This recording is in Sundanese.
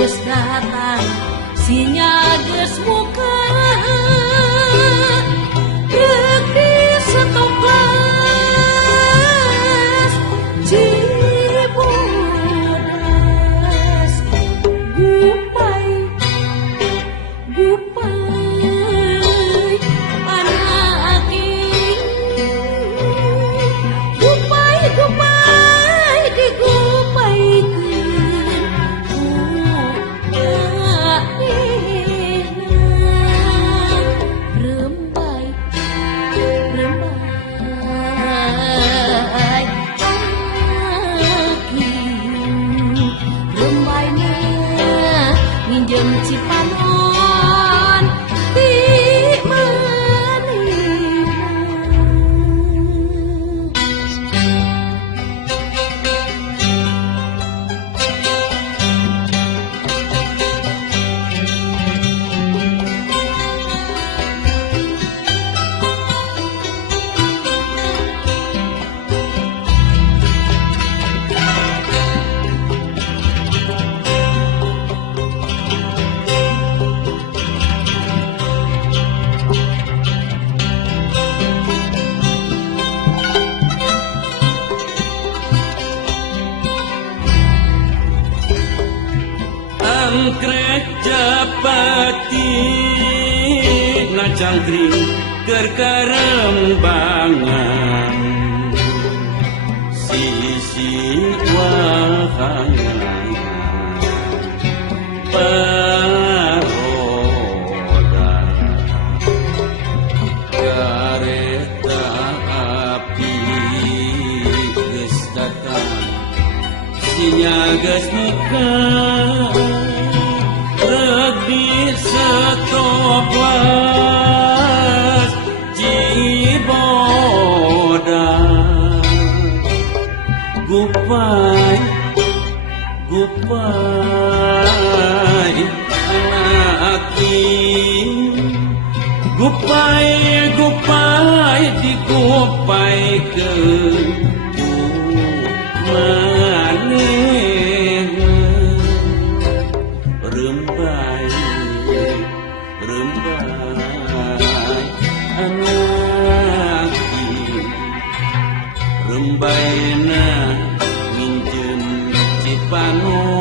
geus datang sinyal geus buka rek di setoplas Cibodas gupai gupai anak ini gupai gupai digupaikeun rembai rembai rembai mah minjem Cipanon di angkrek Japati na cangkring keur karembangan sisi wahangan paroda kareta api geus datang sinyal geus buka di setoplas Cibodas gupai gupai anak ini gupai gupai digupaikeun maneh rembai rembai anak ini rembaina minjem Cipanon